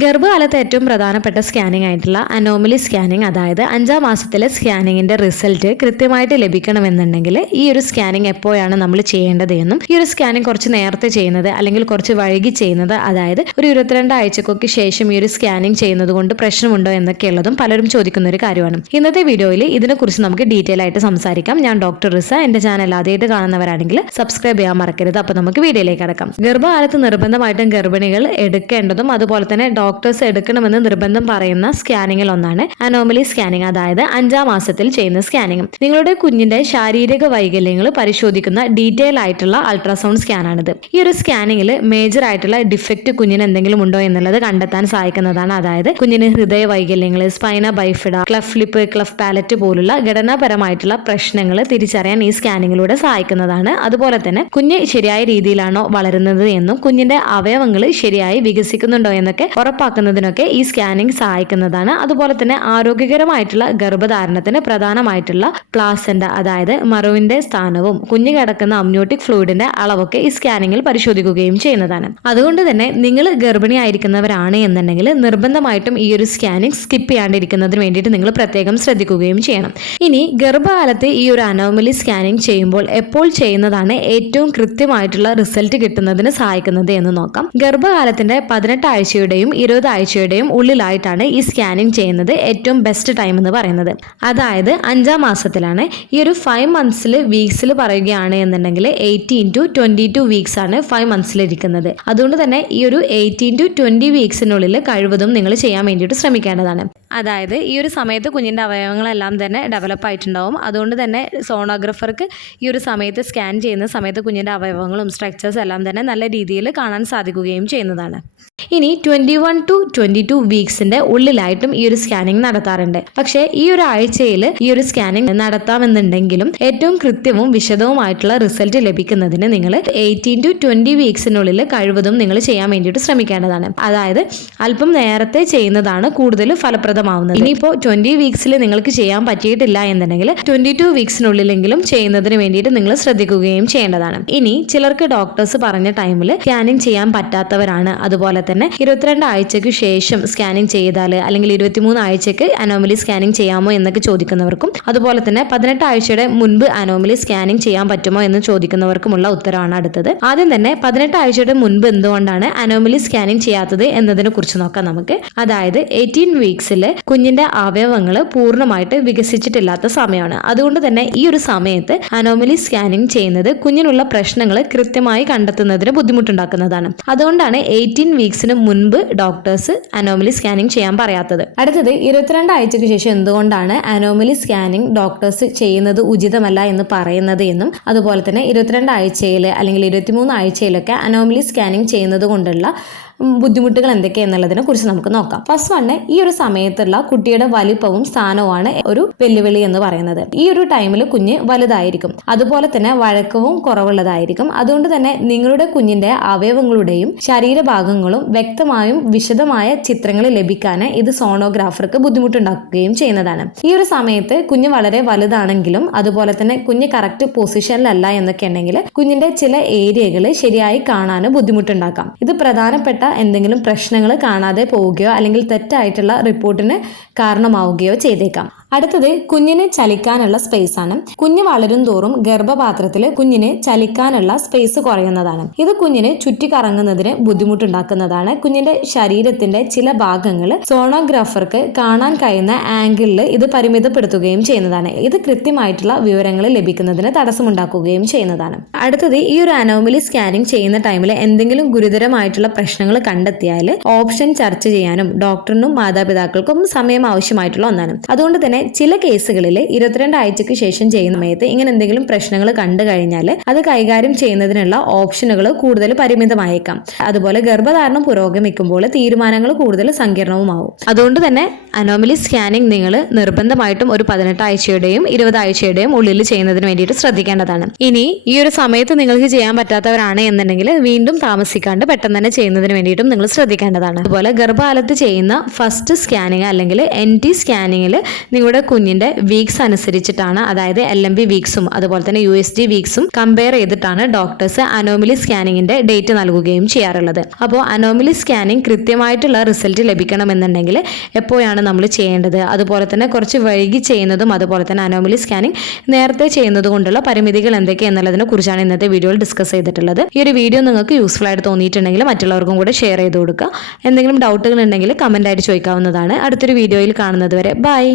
ഗർഭകാലത്ത് ഏറ്റവും പ്രധാനപ്പെട്ട സ്കാനിംഗ് ആയിട്ടുള്ള അനോമലി സ്കാനിംഗ്, അതായത് 5-ാം മാസത്തിലെ സ്കാനിങ്ങിന്റെ റിസൾട്ട് കൃത്യമായിട്ട് ലഭിക്കണമെന്നുണ്ടെങ്കിൽ ഈ ഒരു സ്കാനിംഗ് എപ്പോഴാണ് നമ്മൾ ചെയ്യേണ്ടത് എന്നും, ഈ ഒരു സ്കാനിംഗ് കുറച്ച് നേരത്തെ ചെയ്യുന്നത് അല്ലെങ്കിൽ കുറച്ച് വൈകി ചെയ്യുന്നത്, അതായത് ഒരു 22 ആഴ്ചക്കൊക്കെ ശേഷം ഈ ഒരു സ്കാനിംഗ് ചെയ്യുന്നത് കൊണ്ട് പ്രശ്നമുണ്ടോ എന്നൊക്കെയുള്ളതും പലരും ചോദിക്കുന്ന ഒരു കാര്യമാണ്. ഇന്നത്തെ വീഡിയോയിൽ ഇതിനെക്കുറിച്ച് നമുക്ക് ഡീറ്റെയിൽ ആയിട്ട് സംസാരിക്കാം. ഞാൻ ഡോക്ടർ റിസ. എന്റെ ചാനൽ ആദ്യമായിട്ട് കാണുന്നവരാണെങ്കിൽ സബ്സ്ക്രൈബ് ചെയ്യാൻ മറക്കരുത്. അപ്പോൾ നമുക്ക് വീഡിയോയിലേക്ക് കടക്കാം. ഗർഭകാലത്ത് നിർബന്ധമായിട്ടും ഗർഭിണികൾ എടുക്കേണ്ടതും അതുപോലെ തന്നെ ഡോക്ടേഴ്സ് എടുക്കണമെന്ന് നിർബന്ധം പറയുന്ന സ്കാനിങ്ങിൽ ഒന്നാണ് അനോമലി സ്കാനിങ്, അതായത് 5-ാം മാസത്തിൽ ചെയ്യുന്ന സ്കാനിങ്. നിങ്ങളുടെ കുഞ്ഞിന്റെ ശാരീരിക വൈകല്യങ്ങൾ പരിശോധിക്കുന്ന ഡീറ്റെയിൽ ആയിട്ടുള്ള അൾട്രാസൗണ്ട് സ്കാനാണിത്. ഈ ഒരു സ്കാനിങ്ങിൽ മേജർ ആയിട്ടുള്ള ഡിഫക്റ്റ് കുഞ്ഞിന് എന്തെങ്കിലും ഉണ്ടോ എന്നുള്ളത് കണ്ടെത്താൻ സഹായിക്കുന്നതാണ്. അതായത് കുഞ്ഞിന് ഹൃദയ വൈകല്യങ്ങൾ, spina bifida, cleft lip, cleft palate പോലുള്ള ഘടനാപരമായിട്ടുള്ള പ്രശ്നങ്ങൾ തിരിച്ചറിയാൻ ഈ സ്കാനിങ്ങിലൂടെ സഹായിക്കുന്നതാണ്. അതുപോലെ തന്നെ കുഞ്ഞ് ശരിയായ രീതിയിലാണോ വളരുന്നത് എന്നും കുഞ്ഞിന്റെ അവയവങ്ങൾ ശരിയായി വികസിക്കുന്നുണ്ടോ എന്നൊക്കെ ഉറപ്പാക്കുന്നതിനൊക്കെ ഈ സ്കാനിങ് സഹായിക്കുന്നതാണ്. അതുപോലെ തന്നെ ആരോഗ്യകരമായിട്ടുള്ള ഗർഭധാരണത്തിന് പ്രധാനമായിട്ടുള്ള പ്ലാസെന്റ, അതായത് മറുവിന്റെ സ്ഥാനവും കുഞ്ഞ് കിടക്കുന്ന അമ്നിയോട്ടിക് ഫ്ലൂയിഡിന്റെ അളവൊക്കെ ഈ സ്കാനിങ്ങിൽ പരിശോധിക്കുകയും ചെയ്യുന്നതാണ്. അതുകൊണ്ട് തന്നെ നിങ്ങൾ ഗർഭിണിയായിരിക്കുന്നവരാണ് എന്നുണ്ടെങ്കിൽ നിർബന്ധമായിട്ടും ഈ ഒരു സ്കാനിങ് സ്കിപ്പ് ചെയ്യാണ്ടിരിക്കുന്നതിന് വേണ്ടിയിട്ട് നിങ്ങൾ പ്രത്യേകം ശ്രദ്ധിക്കുകയും ചെയ്യണം. ഇനി ഗർഭകാലത്ത് ഈ ഒരു അനോമലി സ്കാനിങ് ചെയ്യുമ്പോൾ എപ്പോൾ ചെയ്യുന്നതാണ് ഏറ്റവും കൃത്യമായിട്ടുള്ള റിസൾട്ട് കിട്ടുന്നതിന് സഹായിക്കുന്നത് എന്ന് നോക്കാം. ഗർഭകാലത്തിന്റെ 18 ആഴ്ചയുടെയും 20 ആഴ്ചയുടെയും ഉള്ളിലായിട്ടാണ് ഈ സ്കാനിങ് ചെയ്യുന്നത് ഏറ്റവും ബെസ്റ്റ് ടൈം എന്ന് പറയുന്നത്. അതായത് 5-ാം മാസത്തിലാണ്. ഈ ഒരു 5 മന്ത്സിൽ വീക്സിൽ പറയുകയാണ് എന്നുണ്ടെങ്കിൽ 18 to 22 വീക്സ് ആണ് 5 മന്ത്സിൽ ഇരിക്കുന്നത്. അതുകൊണ്ട് തന്നെ ഈ ഒരു 18 to 20 വീക്സിനുള്ളിൽ കഴിവതും നിങ്ങൾ ചെയ്യാൻ വേണ്ടിയിട്ട് ശ്രമിക്കേണ്ടതാണ്. അതായത് ഈ ഒരു സമയത്ത് കുഞ്ഞിൻ്റെ അവയവങ്ങളെല്ലാം തന്നെ ഡെവലപ്പ് ആയിട്ടുണ്ടാവും. അതുകൊണ്ട് തന്നെ സോണോഗ്രാഫർക്ക് ഈ ഒരു സമയത്ത് സ്കാൻ ചെയ്യുന്ന സമയത്ത് കുഞ്ഞിൻ്റെ അവയവങ്ങളും സ്ട്രക്ചേഴ്സ് എല്ലാം തന്നെ നല്ല രീതിയിൽ കാണാൻ സാധിക്കുകയും ചെയ്യുന്നതാണ്. ഇനി 21 to 22 വീക്സിന്റെ ഉള്ളിലായിട്ടും ഈ ഒരു സ്കാനിങ് നടത്താറുണ്ട്. പക്ഷേ ഈ ഒരു ആഴ്ചയിൽ ഈ ഒരു സ്കാനിങ് നടത്താമെന്നുണ്ടെങ്കിലും ഏറ്റവും കൃത്യവും വിശദവുമായിട്ടുള്ള റിസൾട്ട് ലഭിക്കുന്നതിന് നിങ്ങൾ 18 to 20 വീക്സിനുള്ളിൽ കഴിവതും നിങ്ങൾ ചെയ്യാൻ വേണ്ടിയിട്ട് ശ്രമിക്കേണ്ടതാണ്. അതായത് അല്പം നേരത്തെ ചെയ്യുന്നതാണ് കൂടുതൽ ഫലപ്രദമാവുന്നത്. ഇനിയിപ്പോൾ 20 വീക്സിൽ നിങ്ങൾക്ക് ചെയ്യാൻ പറ്റിയിട്ടില്ല എന്നുണ്ടെങ്കിൽ 22 വീക്സിനുള്ളിലെങ്കിലും ചെയ്യുന്നതിന് വേണ്ടിയിട്ട് നിങ്ങൾ ശ്രദ്ധിക്കുകയും ചെയ്യേണ്ടതാണ്. ഇനി ചിലർക്ക് ഡോക്ടേഴ്സ് പറഞ്ഞ ടൈമിൽ സ്കാനിങ് ചെയ്യാൻ പറ്റാത്തവരാണ്. അതുപോലെ തന്നെ 22 ആഴ്ചയ്ക്ക് ശേഷം സ്കാനിങ് ചെയ്താൽ അല്ലെങ്കിൽ 23 ആഴ്ചയ്ക്ക് അനോമലി സ്കാനിങ് ചെയ്യാമോ എന്നൊക്കെ ചോദിക്കുന്നവർക്കും, അതുപോലെ തന്നെ 18 ആഴ്ചയുടെ മുൻപ് അനോമലി സ്കാനിങ് ചെയ്യാൻ പറ്റുമോ എന്ന് ചോദിക്കുന്നവർക്കുമുള്ള ഉത്തരവാണ് അടുത്തത്. ആദ്യം തന്നെ 18 ആഴ്ചയുടെ മുൻപ് എന്തുകൊണ്ടാണ് അനോമലി സ്കാനിങ് ചെയ്യാത്തത് എന്നതിനെ കുറിച്ച് നോക്കാം നമുക്ക്. അതായത് 18 വീക്സിൽ കുഞ്ഞിന്റെ അവയവങ്ങൾ പൂർണ്ണമായിട്ട് വികസിച്ചിട്ടില്ലാത്ത സമയമാണ്. അതുകൊണ്ട് തന്നെ ഈ ഒരു സമയത്ത് അനോമലി സ്കാനിങ് ചെയ്യുന്നത് കുഞ്ഞിനുള്ള പ്രശ്നങ്ങൾ കൃത്യമായി കണ്ടെത്തുന്നതിന് ബുദ്ധിമുട്ടുണ്ടാക്കുന്നതാണ്. അതുകൊണ്ടാണ് 18 വീക്സിന് മുൻപ് ഡോക്ടേഴ്സ് അനോമലി സ്കാനിങ് ചെയ്യാൻ പറയാത്തത്. അടുത്തത് 22 ആഴ്ചയ്ക്ക് ശേഷം എന്തുകൊണ്ടാണ് അനോമലി സ്കാനിങ് ഡോക്ടേഴ്സ് ചെയ്യുന്നത് ഉചിതമല്ല എന്ന് പറയുന്നത് എന്നും, അതുപോലെ തന്നെ 22 ആഴ്ചയിൽ അല്ലെങ്കിൽ 23 ആഴ്ചയിലൊക്കെ അനോമലി സ്കാനിങ് ചെയ്യുന്നത് കൊണ്ടുള്ള ബുദ്ധിമുട്ടുകൾ എന്തൊക്കെയെന്നുള്ളതിനെ കുറിച്ച് നമുക്ക് നോക്കാം. ഫസ്റ്റ് വണ്, ഈ ഒരു സമയത്തുള്ള കുട്ടിയുടെ വലിപ്പവും സ്ഥാനവുമാണ് ഒരു വെല്ലുവിളി എന്ന് പറയുന്നത്. ഈ ഒരു ടൈമിൽ കുഞ്ഞ് വലുതായിരിക്കും, അതുപോലെ തന്നെ വഴക്കവും കുറവുള്ളതായിരിക്കും. അതുകൊണ്ട് തന്നെ നിങ്ങളുടെ കുഞ്ഞിന്റെ അവയവങ്ങളുടെയും ശരീരഭാഗങ്ങളും വ്യക്തമായും വിശദമായ ചിത്രങ്ങൾ ലഭിക്കാൻ ഇത് സോണോഗ്രാഫർക്ക് ബുദ്ധിമുട്ടുണ്ടാക്കുകയും ചെയ്യുന്നതാണ്. ഈ ഒരു സമയത്ത് കുഞ്ഞ് വളരെ വലുതാണെങ്കിലും അതുപോലെ തന്നെ കുഞ്ഞ് കറക്റ്റ് പൊസിഷനിലല്ല എന്നൊക്കെ ഉണ്ടെങ്കിൽ കുഞ്ഞിന്റെ ചില ഏരിയകൾ ശരിയായി കാണാൻ ബുദ്ധിമുട്ടുണ്ടാക്കാം. ഇത് പ്രധാനപ്പെട്ട എന്തെങ്കിലും പ്രശ്നങ്ങൾ കാണാതെ പോവുകയോ അല്ലെങ്കിൽ തെറ്റായിട്ടുള്ള റിപ്പോർട്ടിന് കാരണമാവുകയോ ചെയ്തേക്കാം. അടുത്തത് കുഞ്ഞിന് ചലിക്കാനുള്ള സ്പേസ് ആണ്. കുഞ്ഞ് വളരും തോറും ഗർഭപാത്രത്തിൽ കുഞ്ഞിന് ചലിക്കാനുള്ള സ്പേസ് കുറയുന്നതാണ്. ഇത് കുഞ്ഞിന് ചുറ്റിക്കറങ്ങുന്നതിന് ബുദ്ധിമുട്ടുണ്ടാക്കുന്നതാണ്. കുഞ്ഞിന്റെ ശരീരത്തിന്റെ ചില ഭാഗങ്ങൾ സോണോഗ്രാഫർക്ക് കാണാൻ കഴിയുന്ന ആംഗിളിൽ ഇത് പരിമിതപ്പെടുത്തുകയും ചെയ്യുന്നതാണ്. ഇത് കൃത്യമായിട്ടുള്ള വിവരങ്ങൾ ലഭിക്കുന്നതിന് തടസ്സമുണ്ടാക്കുകയും ചെയ്യുന്നതാണ്. അടുത്തത്, ഈ ഒരു അനോമലി സ്കാനിങ് ചെയ്യുന്ന ടൈമിൽ എന്തെങ്കിലും ഗുരുതരമായിട്ടുള്ള പ്രശ്നങ്ങൾ കണ്ടെത്തിയാൽ ഓപ്ഷൻ ചർച്ച ചെയ്യാനും ഡോക്ടറിനും മാതാപിതാക്കൾക്കും സമയം ആവശ്യമായിട്ടുള്ള ഒന്നാണ്. അതുകൊണ്ട് തന്നെ ചില കേസുകളിൽ 22 ആഴ്ചയ്ക്ക് ശേഷം ചെയ്യുന്ന സമയത്ത് ഇങ്ങനെ എന്തെങ്കിലും പ്രശ്നങ്ങൾ കണ്ടു കഴിഞ്ഞാൽ അത് കൈകാര്യം ചെയ്യുന്നതിനുള്ള ഓപ്ഷനുകൾ കൂടുതൽ പരിമിതമായേക്കാം. അതുപോലെ ഗർഭധാരണം പുരോഗമിക്കുമ്പോൾ തീരുമാനങ്ങൾ കൂടുതൽ സങ്കീർണവുമാവും. അതുകൊണ്ട് തന്നെ അനോമലി സ്കാനിങ് നിങ്ങൾ നിർബന്ധമായിട്ടും ഒരു 18 ആഴ്ചയുടെയും 20 ആഴ്ചയുടെയും ഉള്ളിൽ ചെയ്യുന്നതിന് വേണ്ടിയിട്ട് ശ്രദ്ധിക്കേണ്ടതാണ്. ഇനി ഈ ഒരു സമയത്ത് നിങ്ങൾക്ക് ചെയ്യാൻ പറ്റാത്തവരാണ് എന്നുണ്ടെങ്കിൽ വീണ്ടും താമസിക്കാണ്ട് പെട്ടെന്ന് തന്നെ ചെയ്യുന്നതിന് വേണ്ടിയിട്ടും നിങ്ങൾ ശ്രദ്ധിക്കേണ്ടതാണ്. അതുപോലെ ഗർഭകാലത്ത് ചെയ്യുന്ന ഫസ്റ്റ് സ്കാനിങ് അല്ലെങ്കിൽ NT സ്കാനിങ്ങിൽ നിങ്ങൾ നിങ്ങളുടെ കുഞ്ഞിന്റെ വീക്സ് അനുസരിച്ചിട്ടാണ്, അതായത് LMB വീക്സും അതുപോലെ തന്നെ USG വീക്സും കമ്പയർ ചെയ്തിട്ടാണ് ഡോക്ടേഴ്സ് അനോമലി സ്കാനിങ്ങിന്റെ ഡേറ്റ് നൽകുകയും ചെയ്യാറുള്ളത്. അപ്പോൾ അനോമലി സ്കാനിങ് കൃത്യമായിട്ടുള്ള റിസൾട്ട് ലഭിക്കണമെന്നുണ്ടെങ്കിൽ എപ്പോഴാണ് നമ്മൾ ചെയ്യേണ്ടത്, അതുപോലെ തന്നെ കുറച്ച് വൈകി ചെയ്യുന്നതും അതുപോലെ തന്നെ അനോമലി സ്കാനിങ് നേരത്തെ ചെയ്യുന്നത് കൊണ്ടുള്ള പരിമിതികൾ എന്തൊക്കെയെന്നുള്ളതിനെ കുറിച്ചാണ് ഇന്നത്തെ വീഡിയോയിൽ ഡിസ്കസ് ചെയ്തിട്ടുള്ളത്. ഈ ഒരു വീഡിയോ നിങ്ങൾക്ക് യൂസ്ഫുൾ ആയിട്ട് തോന്നിയിട്ടുണ്ടെങ്കിൽ മറ്റുള്ളവർക്കും കൂടെ ഷെയർ ചെയ്ത് കൊടുക്കുക. എന്തെങ്കിലും ഡൗട്ടുകൾ ഉണ്ടെങ്കിൽ കമന്റ് ആയിട്ട് ചോദിക്കാവുന്നതാണ്. അടുത്തൊരു വീഡിയോയിൽ കാണുന്നത് വരെ ബൈ.